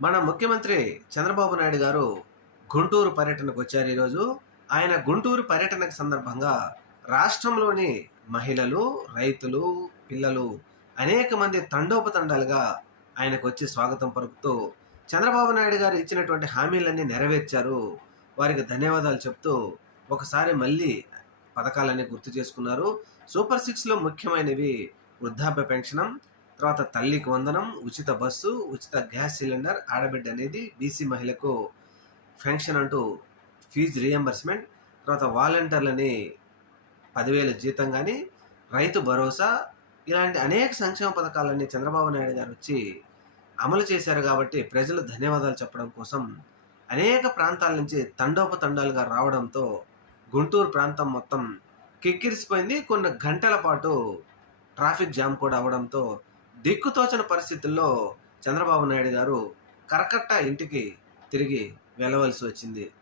మన ముఖ్యమంత్రి చంద్రబాబు నాయుడు గారు గుంటూరు పర్యటనకు వచ్చారు ఈరోజు. ఆయన గుంటూరు పర్యటనకు సందర్భంగా రాష్ట్రంలోని మహిళలు, రైతులు, పిల్లలు అనేక మంది తండోపతండాలుగా ఆయనకు వచ్చి స్వాగతం పలుకుతూ చంద్రబాబు నాయుడు గారు ఇచ్చినటువంటి హామీలన్నీ నెరవేర్చారు. వారికి ధన్యవాదాలు చెప్తూ ఒకసారి మళ్ళీ పథకాలన్నీ గుర్తు చేసుకున్నారు. సూపర్ సిక్స్‌లో ముఖ్యమైనవి వృద్ధాప్య పెన్షనం, తర్వాత తల్లికి వందనం, ఉచిత బస్సు, ఉచిత గ్యాస్ సిలిండర్, ఆడబిడ్డ అనేది, బీసీ మహిళకు పెన్షన్ అంటూ ఫీజు రియంబర్స్మెంట్, తర్వాత వాలంటీర్లని 10,000 జీతం కానీ, రైతు భరోసా, ఇలాంటి అనేక సంక్షేమ పథకాలన్నీ చంద్రబాబు నాయుడు గారు వచ్చి అమలు చేశారు. కాబట్టి ప్రజలు ధన్యవాదాలు చెప్పడం కోసం అనేక ప్రాంతాల నుంచి తండోపతండాలుగా రావడంతో గుంటూరు ప్రాంతం మొత్తం కిక్కిరిసిపోయింది. కొన్ని గంటల పాటు ట్రాఫిక్ జామ్ కూడా అవ్వడంతో దిక్కుతోచని పరిస్థితుల్లో చంద్రబాబు నాయుడు గారు కరకట్ట ఇంటికి తిరిగి వెళ్ళవలసి వచ్చింది.